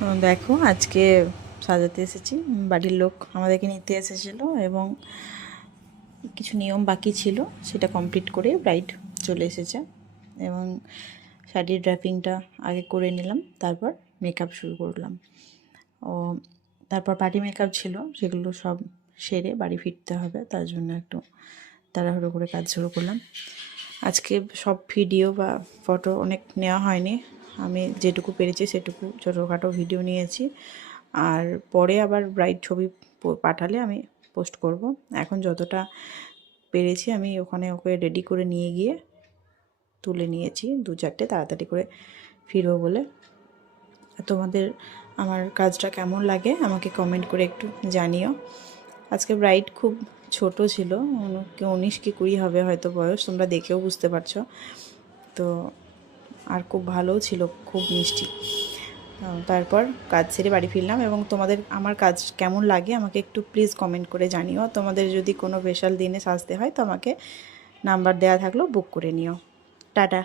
দেখো আজকে সাজাতে এসেছি। বাড়ির লোক আমাদেরকে নিতে এসেছিলো এবং কিছু নিয়ম বাকি ছিল, সেটা কমপ্লিট করে ব্রাইড চলে এসেছে। এবং শাড়ির ড্র্যাপিংটা আগে করে নিলাম, তারপর মেকআপ শুরু করলাম। ও তারপর পার্টি মেকআপ ছিল, সেগুলো সব সেরে বাড়ি ফিরতে হবে, তার জন্য একটু তাড়াহুড়ো করে কাজ শুরু করলাম। আজকে সব ভিডিও বা ফটো অনেক নেওয়া হয়নি, আমি যেটুকু পেরেছি সেটুকু ছোটোখাটো ভিডিও নিয়েছি। আর পরে আবার ব্রাইড ছবি পাঠালে আমি পোস্ট করব। এখন যতটা পেরেছি আমি ওখানে ওকে রেডি করে নিয়ে গিয়ে তুলে নিয়েছি, 2-4টে তাড়াতাড়ি করে ফিরবো বলে। তোমাদের আমার কাজটা কেমন লাগে আমাকে কমেন্ট করে একটু জানিও। আজকে ব্রাইড খুব ছোট ছিল, 19 কি 20 হবে হয়তো বয়স, তোমরা দেখেও বুঝতে পারছো। তো আর খুব ভালোও ছিল, খুব মিষ্টি। তারপর কাজ সেরে বাড়ি ফিরলাম এবং তোমাদের আমার কাজ কেমন লাগে আমাকে একটু প্লিজ কমেন্ট করে জানিও। তোমাদের যদি কোনো স্পেশাল দিনে সাজতে হয় তো আমাকে নাম্বার দেওয়া থাকলেও বুক করে নিও। টাটা।